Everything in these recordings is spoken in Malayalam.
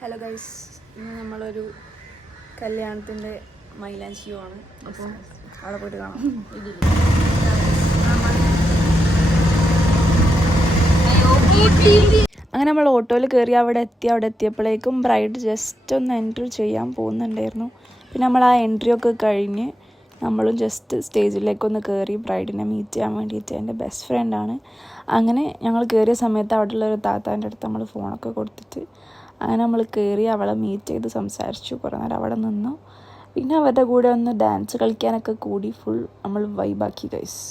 ഹലോ ഗൈസ്, ഇന്ന് നമ്മളൊരു കല്യാണത്തിൻ്റെ മൈലാഞ്ചിയുമാണ്. അപ്പോൾ അവിടെ പോയിട്ട് കാണാം. അങ്ങനെ നമ്മൾ ഓട്ടോയിൽ കയറി അവിടെ എത്തിയപ്പോഴേക്കും ബ്രൈഡ് ജസ്റ്റ് ഒന്ന് എൻട്രി ചെയ്യാൻ പോകുന്നുണ്ടായിരുന്നു. പിന്നെ നമ്മൾ ആ എൻട്രി ഒക്കെ കഴിഞ്ഞ് നമ്മളും ജസ്റ്റ് സ്റ്റേജിലേക്കൊന്ന് കയറി ബ്രൈഡിനെ മീറ്റ് ചെയ്യാൻ വേണ്ടിയിട്ട്. എൻ്റെ ബെസ്റ്റ് ഫ്രണ്ടാണ്. അങ്ങനെ ഞങ്ങൾ കയറിയ സമയത്ത് അവിടെയുള്ളൊരു താത്താൻ്റെ അടുത്ത് നമ്മൾ ഫോണൊക്കെ കൊടുത്തിട്ട് അങ്ങനെ നമ്മൾ കയറി അവളെ മീറ്റ് ചെയ്ത് സംസാരിച്ചു. കുറേ നേരം അവിടെ നിന്നു. പിന്നെ അവരുടെ കൂടെ ഒന്ന് ഡാൻസ് കളിക്കാനൊക്കെ കൂടി ഫുൾ നമ്മൾ വൈബാക്കി ഗൈസ്.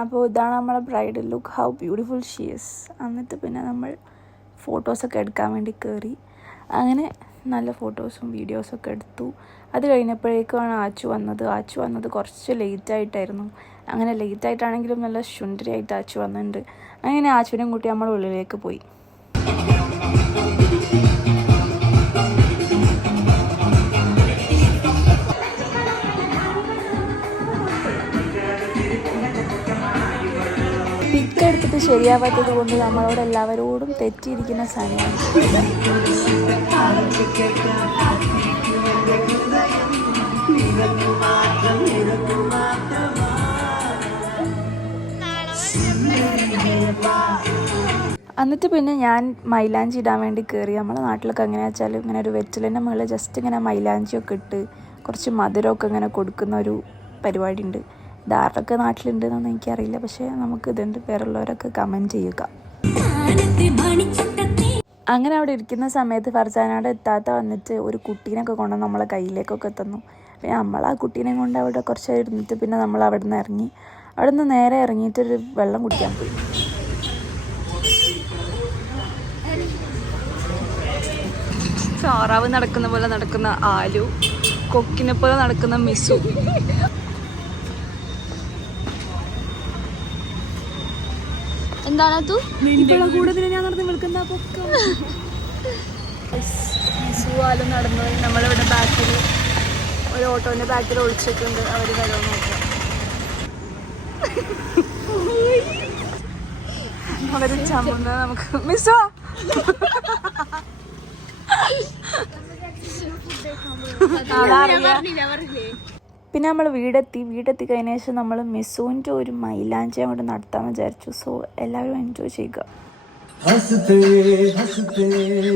അപ്പോൾ ഇതാണ് നമ്മളെ bride look, how beautiful she is. എന്നിട്ട് പിന്നെ നമ്മൾ ഫോട്ടോസൊക്കെ എടുക്കാൻ വേണ്ടി കയറി. അങ്ങനെ നല്ല ഫോട്ടോസും വീഡിയോസൊക്കെ എടുത്തു. അത് കഴിഞ്ഞപ്പോഴേക്കാണ് ആച്ചു വന്നത് കുറച്ച് ലേറ്റായിട്ടായിരുന്നു. അങ്ങനെ ലേറ്റായിട്ടാണെങ്കിലും നല്ല ശുണ്ടരിയായിട്ട് ആച്ചു വന്നിട്ടുണ്ട്. അങ്ങനെ ആച്ചുവിനെയും കൂട്ടി നമ്മൾ ഉള്ളിലേക്ക് പോയി. എടുത്തിട്ട് ശരിയാവാത്തത് കൊണ്ട് നമ്മളോട് എല്ലാവരോടും തെറ്റിയിരിക്കുന്ന സമയമാണ്. എന്നിട്ട് പിന്നെ ഞാൻ മൈലാഞ്ചി ഇടാൻ വേണ്ടി കയറി. നമ്മളെ നാട്ടിലൊക്കെ എങ്ങനെയാ വെച്ചാൽ ഇങ്ങനെ ഒരു വെറ്റിലിൻ്റെ മുകളിൽ ജസ്റ്റ് ഇങ്ങനെ മൈലാഞ്ചിയൊക്കെ ഇട്ട് കുറച്ച് മധുരമൊക്കെ ഇങ്ങനെ കൊടുക്കുന്ന ഒരു പരിപാടി ഉണ്ട്. ഇതാരൊക്കെ നാട്ടിലുണ്ടെന്നൊന്നും എനിക്കറിയില്ല, പക്ഷേ നമുക്ക് ഇതുണ്ട്. വേറുള്ളവരൊക്കെ കമൻറ്റ് ചെയ്യുക. അങ്ങനെ അവിടെ ഇരിക്കുന്ന സമയത്ത് ഫർസാനയുടെ എത്താത്ത വന്നിട്ട് ഒരു കുട്ടീനൊക്കെ കൊണ്ട് നമ്മളെ കയ്യിലേക്കൊക്കെ തന്നു. പിന്നെ നമ്മൾ ആ കുട്ടീനെ കൊണ്ട് അവിടെ കുറച്ച് ഇരുന്നിട്ട് പിന്നെ നമ്മൾ അവിടെ നിന്ന് ഇറങ്ങി. അവിടെ നിന്ന് നേരെ ഇറങ്ങിയിട്ടൊരു വെള്ളം കുടിക്കാൻ പോയി. താറാവ് നടക്കുന്ന പോലെ നടക്കുന്ന ആലു, കൊക്കിനെ പോലെ നടക്കുന്ന മിസു. എന്താണ് കൂടുതൽ ഞാൻ നടന്ന് വിളിക്കുന്ന മിസുവാലും നടന്നത്. നമ്മളിവിടെ ബാക്കിൽ ഒരു ഓട്ടോന്റെ ബാക്കിൽ ഒളിച്ചിട്ടുണ്ട്. അവര് വരാൻ നോക്കാം. അവര് ചമ്മുന്ന നമുക്ക് മിസോ പിന്നെ നമ്മൾ വീടെത്തി കഴിഞ്ഞ ശേഷം നമ്മൾ മിസുവിൻ്റെ ഒരു മൈലാഞ്ചി അങ്ങോട്ട് നടത്താമെന്ന് വിചാരിച്ചു. സോ എല്ലാവരും എൻജോയ് ചെയ്യുക. हंसते हंसते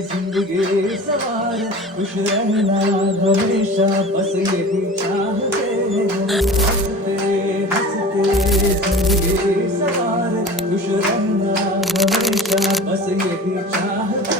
जिंदगी सवार खुश रहना हमेशा बस यही चाहते हंसते हंसते जिंदगी सवार खुश रहना हमेशा बस यही चाहते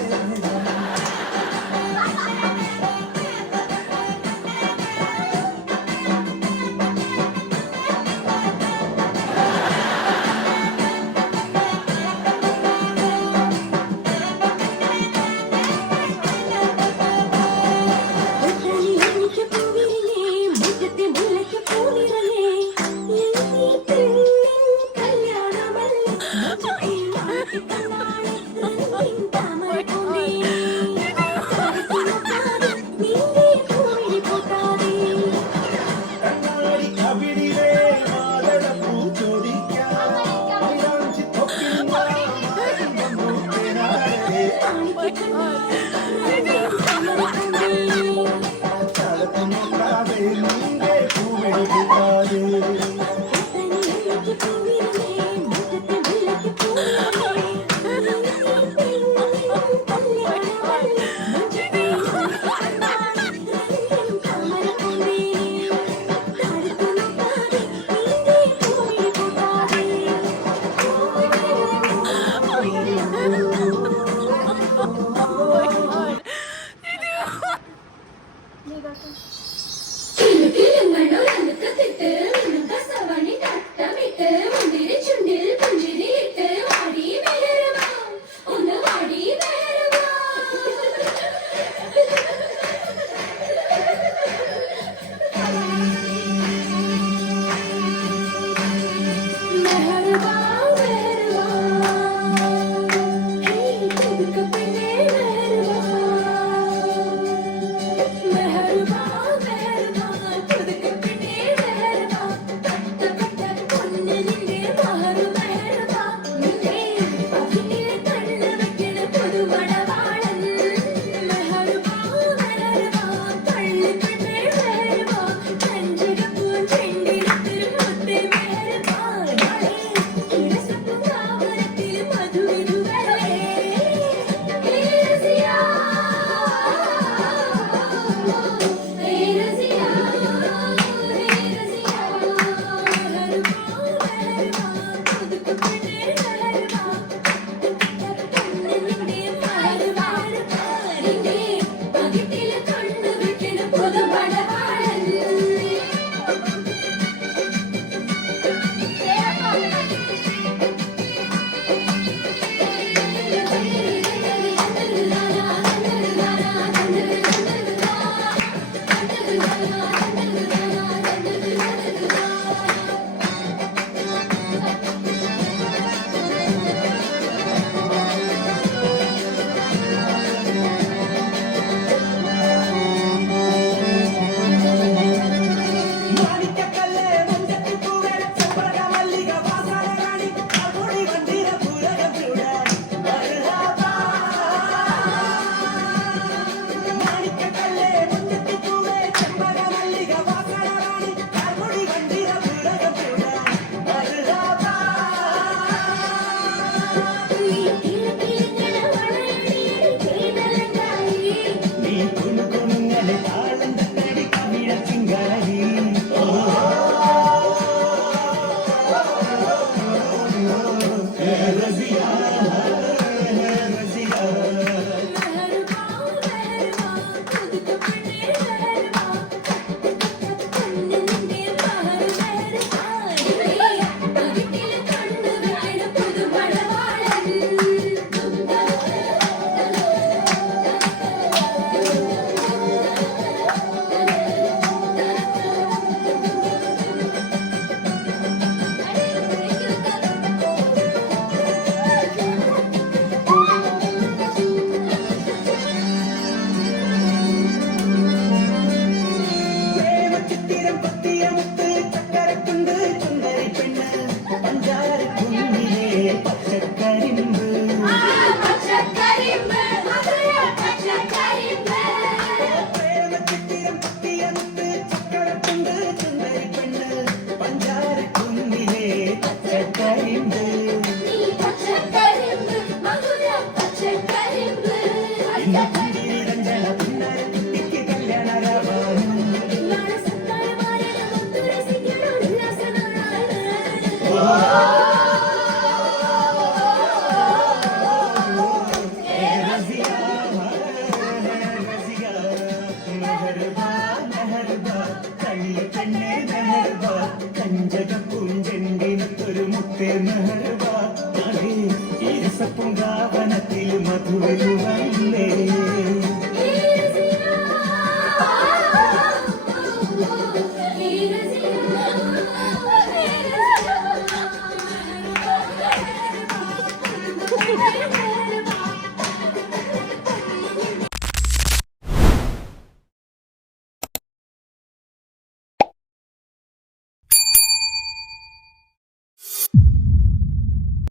മെഹർബാ ഈ രസപ്പുങ്കാവനത്തിൽ മധുവിലുവല്ലേ